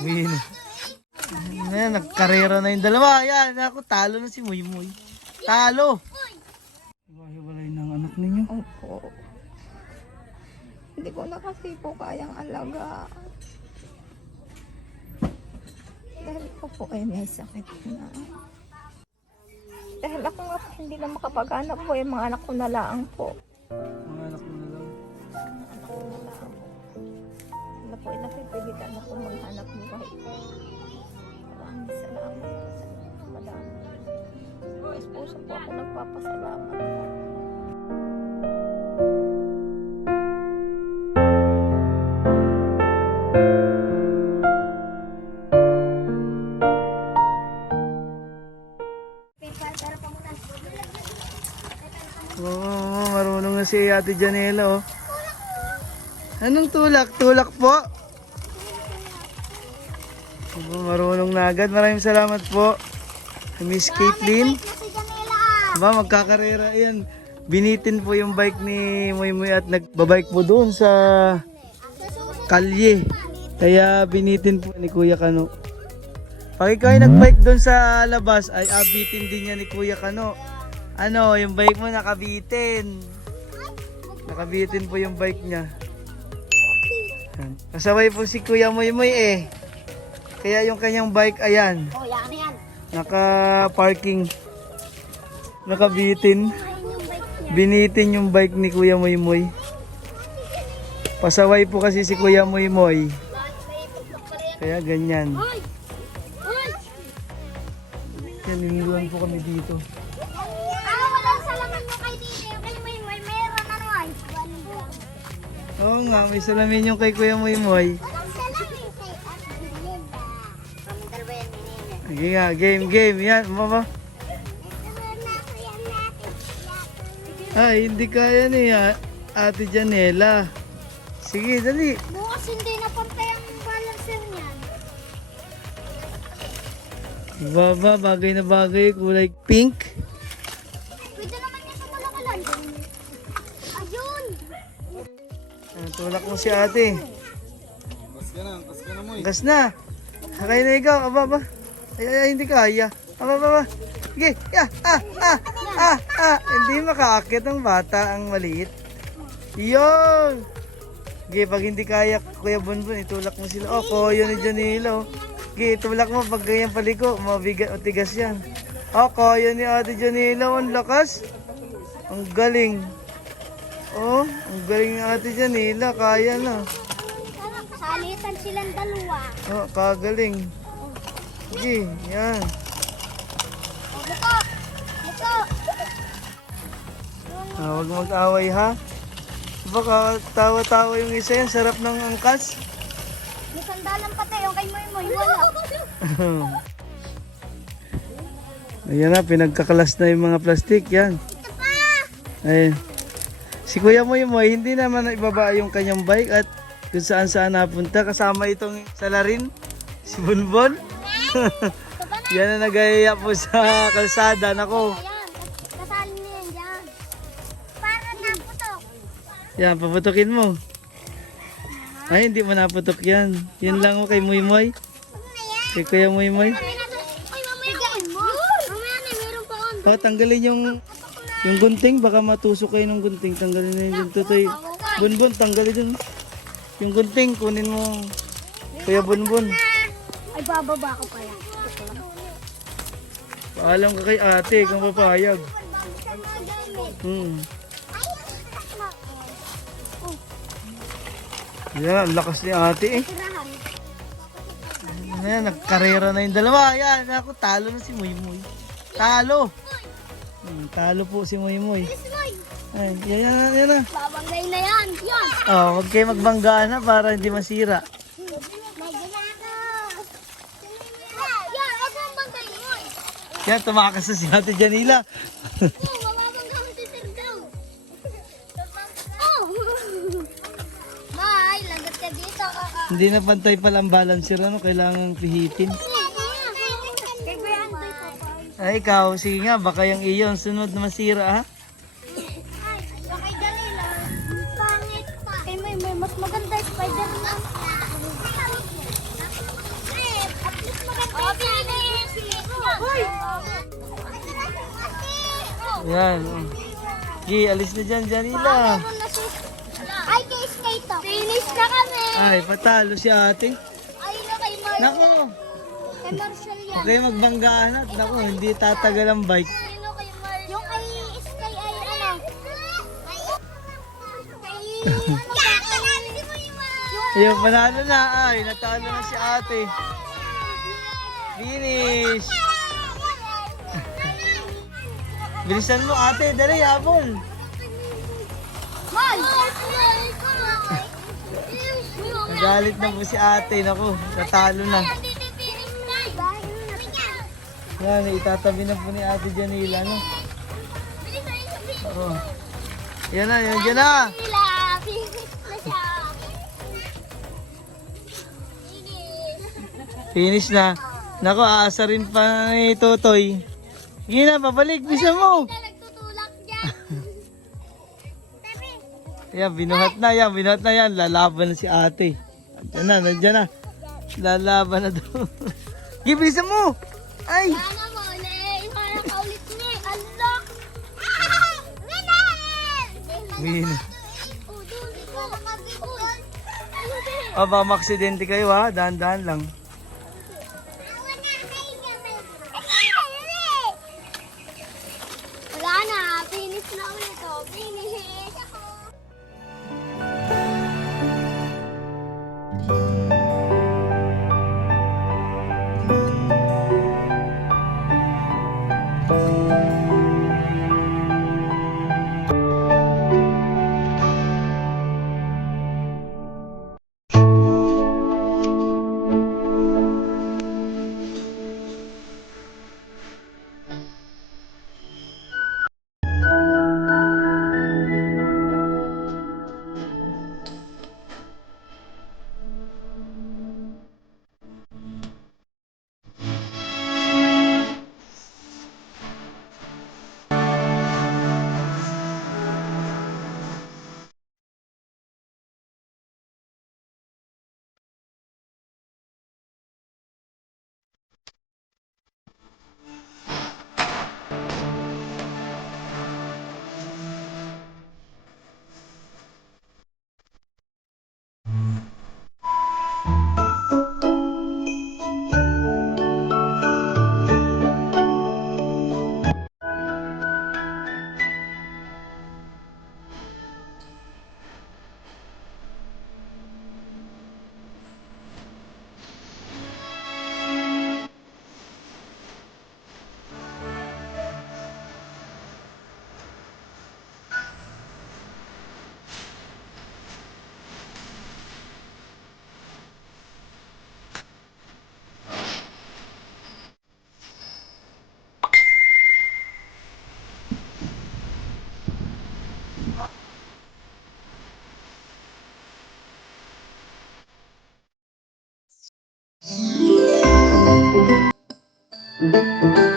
Win. Ayan, nagkarera na yung dalawa. Ayan, ako, talo na si Muy Muy. Talo! Hiwalay ng anak ninyo. Opo. Hindi ko na kasi po kayang alaga. Dahil ko po ay may sakit na. Dahil ako nga po hindi na makapag-anak po, yung mga anak ko na lang po. Mga anak mo na lang. Anak ko na lang. Wala po, napipilitan ako maghanap buhay. Maraming salamat po sa inyo, madami. Mas puso po ako nagpapasalamat po. Oo, marunong na si Ate Janela, oh. Anong tulak? Tulak po? Oo, marunong na agad. Maraming salamat po. Miss Caitlin. Ba, magkakarera yan. Binitin po yung bike ni Muy Muy at nagbabike po doon sa kalye. Kaya binitin po ni Kuya Kano. Pag ikaw ay nagbike doon sa labas, ay abitin din niya ni Kuya Kano. Ano, yung bike mo nakabitin. Nakabitin po yung bike niya. Kasabay po si Kuya Muy Muy eh. Kaya yung kanyang bike, ayan. Oh, yan yan. Naka-parking. Nakabitin. Binitin yung bike ni Kuya Muy Muy. Pasaway po kasi si Kuya Muy Muy. Kaya ganyan. Yan, niniluan po kami dito. Walang salaman mo kay Dito. Kay may meron ano ay. Oo nga, may salamin yung kay Kuya Muy Muy. Walang salamin kay Ate Linda. Kami dalawa yan, Nina. Sige nga, game. Yan, mama. Ay, hindi kaya ni Ate Janela. Sige, dali. Bukas hindi na pantay ang balancer niyan. Baba, bagay na bagay, kulay pink. Pwede naman yan sa malakalan. Ayun. Tulak mo si ate. Gas na. Kaya na ikaw, aba. Ay, hindi kaya. Aba. Sige, Hindi makaakyat ang bata, ang maliit. Yun. Sige, pag hindi kaya, Kuya Bunbun, itulak mo sila. Oh, koyo ni Janilo. Sige, itulak mo pag ganyan paliko, mabigat o tigas yan. Oh, koyo ni Ate Janilo, ang lakas. Ang galing. Oh, ang galing ni Ate Janila, kaya na. Salitan silang dalawa. Oh, kagaling. Sige, yan. Buko. Huwag mag-away ha. Baka tawa-tawa yung isa yan, sarap ng angkas. May sandalan pati yung kay Moy wala. Ayan na, pinagkakalas na yung mga plastic, yan. Ito pa. Ayan. Si Kuya Muy Muy, hindi naman ibaba yung kanyang bike at kung saan napunta. Kasama itong salarin, si Bunbon. Yan na nagayaya po sa kalsada. Nako. Ayan. Kasali niya yan dyan. Para naputok. Yan, paputokin mo. Ay, hindi mo naputok yan. Yan lang mo kay Muy Muy. Kay Kuya Muy Muy. Uy, mamaya mo. Mamaya na, meron pa on. Oh, tanggalin yung gunting. Baka matusok kayo ng gunting. Tanggalin na yung gunting. Bunbun, tanggalin dun. Yung gunting, kunin mo. Kuya Bunbun. Ay, bababa ko pala. Paalam ka kay ate kung papayag. Yan, ang lakas ni ate eh. Ayan, nagkarera na yung dalawa. Ayan, ako, talo na si Muy Muy. Talo. Talo po si Muy Muy. Ayan, yan na. Babanggay na yan. Yan. Oh, huwag kayo magbanggaan na para hindi masira. Yan, wag mong banggay mo. Yan, tumakas na si ate Janila. Mababangga mo si Sir daw. Oh! May, lagat ka dito. Hindi na pantay pala ang balancer, ano, kailangan pihitin. Ay, ikaw, sige nga, baka yung iyon, sunod na masira, ha? Kay Dalila, pangit pa. Kay may mas maganda Spider-Man. Yan. Oh. Gi, alis na dyan, Janila. Meron na si... Ay, kay skate to. Finish na kami. Ay, patalo si ate. Ay, no, kay Marshall. Naku, Kay Marshall yan. huwag kayo magbanggaan at naku, hindi tatagal ang bike. Sino kay Marshall? Yung kay Sky ay ano? Ayun, panalo na. Ay, natalo na si ate. Finish. Bilisan mo ate, dali, habol. Nagalit na po si ate, naku, natalo na. Yan, itatabi na po ni ate Janila, no? Oo. Yan na, yan dyan na. Finish na. Naku, aasa rin pa ni Totoy. Sige na, pabalik, bisa mo. Nagtutulak dyan. Yan, binuhat na yan, binuhat na yan. Lalaban na si ate. Nandiyan na, nandiyan na. Lalaban na doon. Sige, bisa mo. Ay! Sana mo, parang kaulit ni. Unlock! Winner! Win. Oh, doon, ikaw. O, baka maksidente kayo ha. Dahan-dahan lang. Wala na, finish na ulit to. Finish! Thank you.